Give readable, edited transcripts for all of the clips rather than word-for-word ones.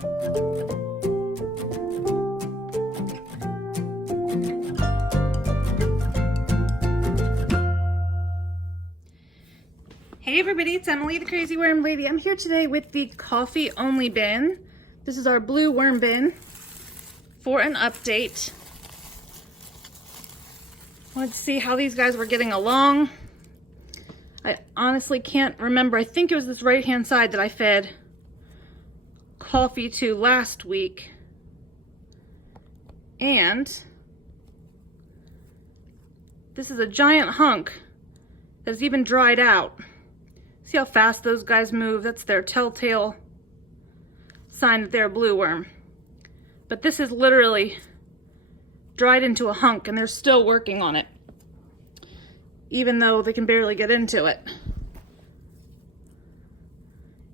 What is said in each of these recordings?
Hey everybody, it's Emily, the Crazy Worm Lady. I'm here today with the coffee only bin. This is our blue worm bin for an update. Wanted to see how these guys were getting along. I honestly can't remember. I think it was this right hand side that I fed coffee to last week. And this is a giant hunk that's even dried out. See how fast those guys move? That's their telltale sign that they're a blue worm. But this is literally dried into a hunk and they're still working on it, even though they can barely get into it.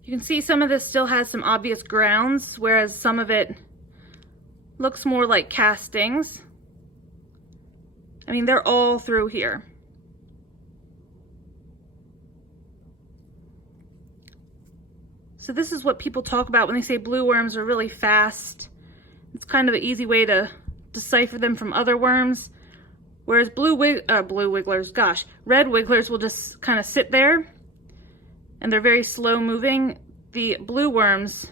You can see some of this still has some obvious grounds, whereas some of it looks more like castings. I mean, they're all through here. So this is what people talk about when they say blue worms are really fast. It's kind of an easy way to decipher them from other worms. Whereas red wigglers will just kind of sit there and they're very slow moving. The blue worms,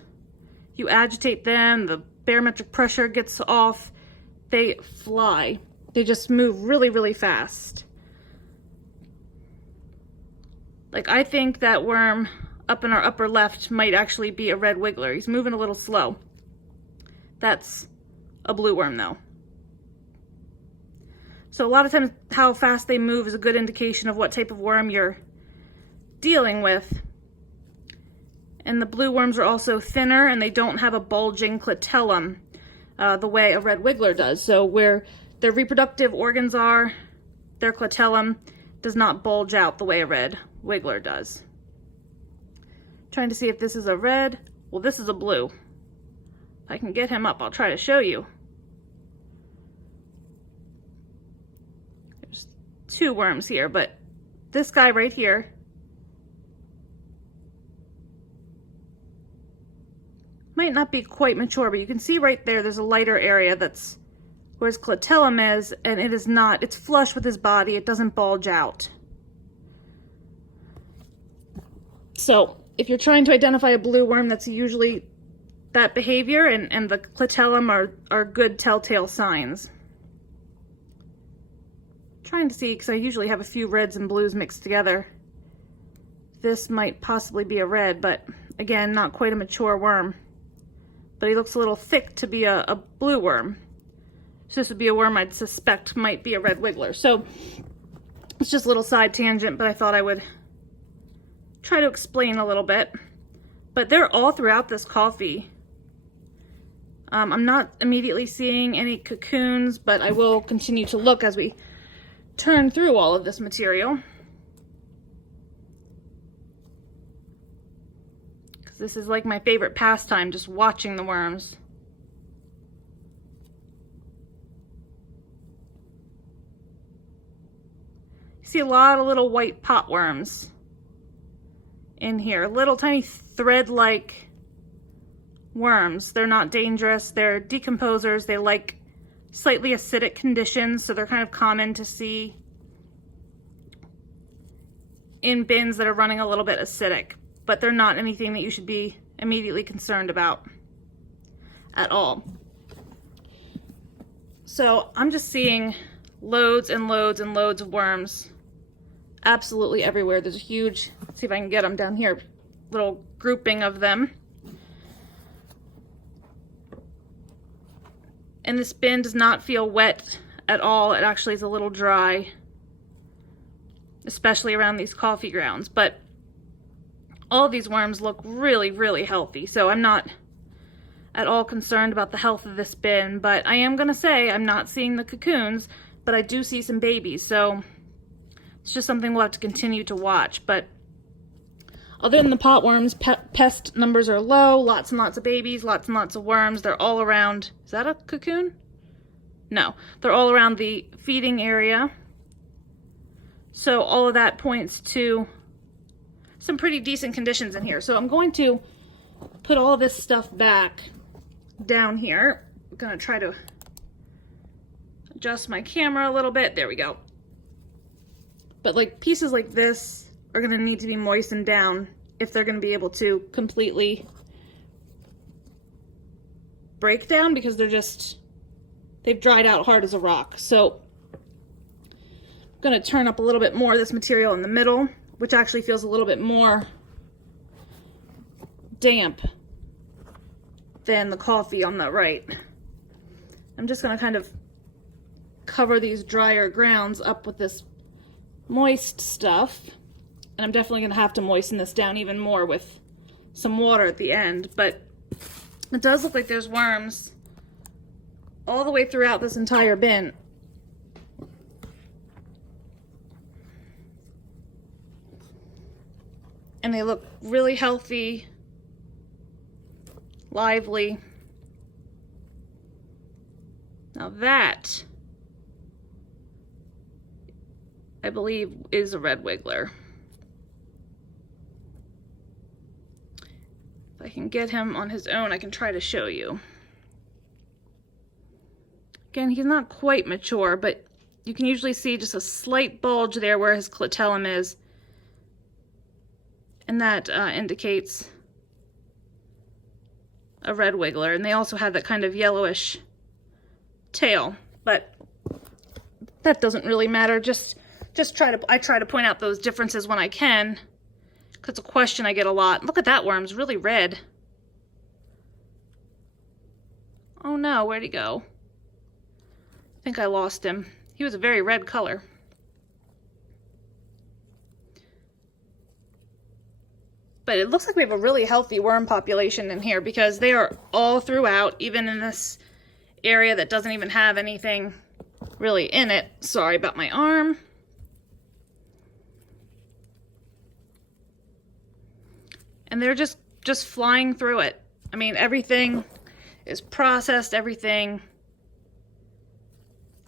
you agitate them, the barometric pressure gets off, they fly. They just move really, really fast. Like, I think that worm up in our upper left might actually be a red wiggler. He's moving a little slow. That's a blue worm though. So a lot of times how fast they move is a good indication of what type of worm you're dealing with. And the blue worms are also thinner and they don't have a bulging clitellum the way a red wiggler does. So where their reproductive organs are, their clitellum does not bulge out the way a red wiggler does. Trying to see if this is a red. Well, this is a blue. If I can get him up, I'll try to show you. There's two worms here, but this guy right here might not be quite mature, but you can see right there's a lighter area that's where his clitellum is, and it is not, it's flush with his body, it doesn't bulge out. So if you're trying to identify a blue worm, that's usually that behavior, and the clitellum are good telltale signs. I'm trying to see, because I usually have a few reds and blues mixed together. This might possibly be a red, but again, not quite a mature worm. But he looks a little thick to be a blue worm. So this would be a worm I'd suspect might be a red wiggler. So it's just a little side tangent, but I thought I would try to explain a little bit. But they're all throughout this coffee. I'm not immediately seeing any cocoons, but I will continue to look as we turn through all of this material. Because this is like my favorite pastime, just watching the worms. You see a lot of little white pot worms in here, little tiny thread-like worms. They're not dangerous. They're decomposers. They like slightly acidic conditions, so they're kind of common to see in bins that are running a little bit acidic, but they're not anything that you should be immediately concerned about at all. So I'm just seeing loads and loads and loads of worms absolutely everywhere. There's a huge, let's see if I can get them down here, little grouping of them. And this bin does not feel wet at all. It actually is a little dry, especially around these coffee grounds. But all of these worms look really, really healthy. So I'm not at all concerned about the health of this bin. But I am going to say I'm not seeing the cocoons, but I do see some babies. So it's just something we'll have to continue to watch. But other than the pot worms, pest numbers are low, lots and lots of babies, lots and lots of worms. They're all around, is that a cocoon? No, they're all around the feeding area. So all of that points to some pretty decent conditions in here. So I'm going to put all of this stuff back down here. I'm gonna try to adjust my camera a little bit. There we go. But like pieces like this are gonna need to be moistened down if they're gonna be able to completely break down, because they've dried out hard as a rock. So I'm gonna turn up a little bit more of this material in the middle, which actually feels a little bit more damp than the coffee on the right. I'm just gonna kind of cover these drier grounds up with this moist stuff, and I'm definitely gonna have to moisten this down even more with some water at the end. But it does look like there's worms all the way throughout this entire bin. And they look really healthy, lively. Now that, I believe, is a red wiggler. If I can get him on his own, I can try to show you. Again, he's not quite mature, but you can usually see just a slight bulge there where his clitellum is. And that indicates a red wiggler. And they also have that kind of yellowish tail, but that doesn't really matter. I try to point out those differences when I can, because it's a question I get a lot. Look at that worm's really red. Oh no, where'd he go? I think I lost him. He was a very red color. But it looks like we have a really healthy worm population in here, because they are all throughout, even in this area that doesn't even have anything really in it. Sorry about my arm. And they're just flying through it. I mean, everything is processed, everything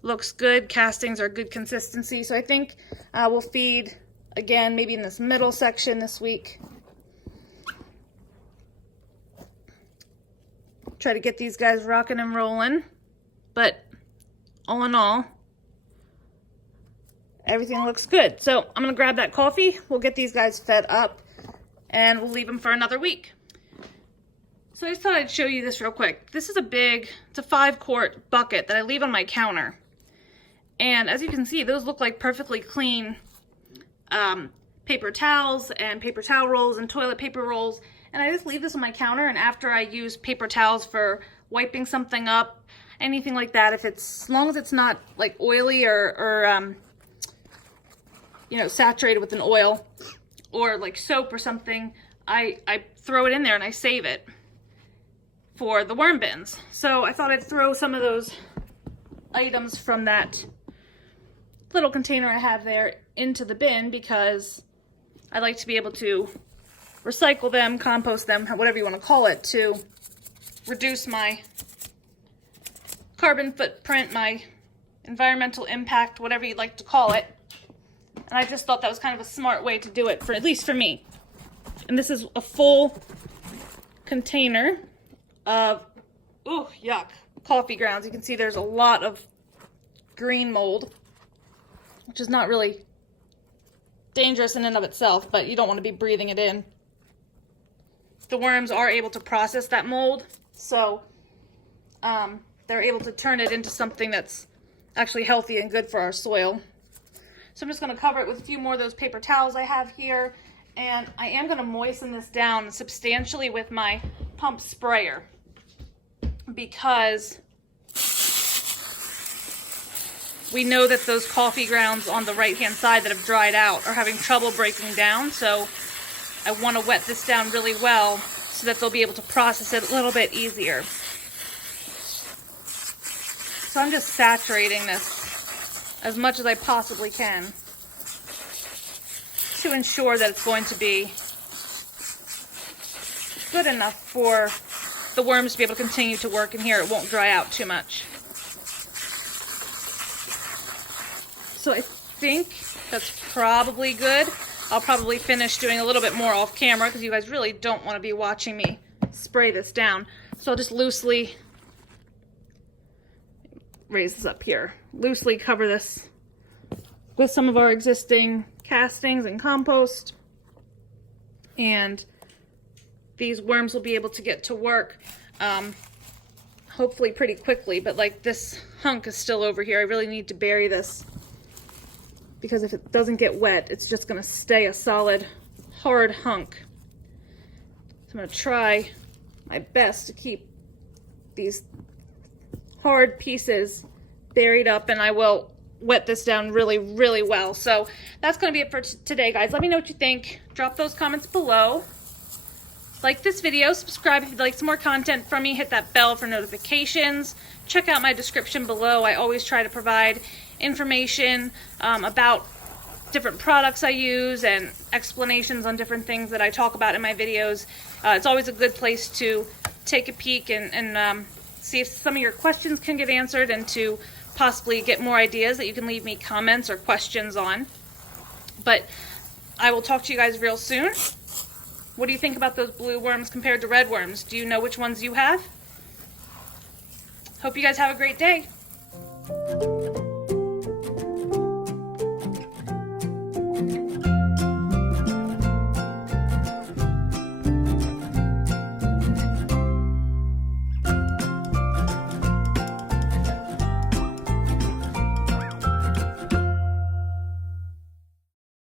looks good. Castings are good consistency. So I think we'll feed again, maybe in this middle section this week. Try to get these guys rocking and rolling. But all in all, everything looks good. So I'm gonna grab that coffee. We'll get these guys fed up and we'll leave them for another week. So I just thought I'd show you this real quick. This is it's a 5-quart bucket that I leave on my counter. And as you can see, those look like perfectly clean paper towels and paper towel rolls and toilet paper rolls. And I just leave this on my counter, and after I use paper towels for wiping something up, anything like that, as long as it's not like oily or you know, saturated with an oil or like soap or something, I throw it in there and I save it for the worm bins. So I thought I'd throw some of those items from that little container I have there into the bin, because I like to be able to recycle them, compost them, whatever you want to call it, to reduce my carbon footprint, my environmental impact, whatever you'd like to call it. And I just thought that was kind of a smart way to do it, at least for me. And this is a full container of, ooh, yuck, coffee grounds. You can see there's a lot of green mold, which is not really dangerous in and of itself, but you don't want to be breathing it in. The worms are able to process that mold, so they're able to turn it into something that's actually healthy and good for our soil. So I'm just going to cover it with a few more of those paper towels I have here, and I am going to moisten this down substantially with my pump sprayer, because we know that those coffee grounds on the right hand side that have dried out are having trouble breaking down. So I want to wet this down really well so that they'll be able to process it a little bit easier. So I'm just saturating this as much as I possibly can to ensure that it's going to be good enough for the worms to be able to continue to work in here. It won't dry out too much. So I think that's probably good. I'll probably finish doing a little bit more off camera, because you guys really don't want to be watching me spray this down. So I'll just loosely raise this up here. Loosely cover this with some of our existing castings and compost. And these worms will be able to get to work hopefully pretty quickly. But like this hunk is still over here. I really need to bury this because if it doesn't get wet, it's just going to stay a solid, hard hunk. So I'm going to try my best to keep these hard pieces buried up, and I will wet this down really, really well. So that's going to be it for today, guys. Let me know what you think. Drop those comments below. Like this video, subscribe if you'd like some more content from me, hit that bell for notifications. Check out my description below. I always try to provide information about different products I use and explanations on different things that I talk about in my videos. It's always a good place to take a peek and see if some of your questions can get answered, and to possibly get more ideas that you can leave me comments or questions on. But I will talk to you guys real soon. What do you think about those blue worms compared to red worms? Do you know which ones you have? Hope you guys have a great day.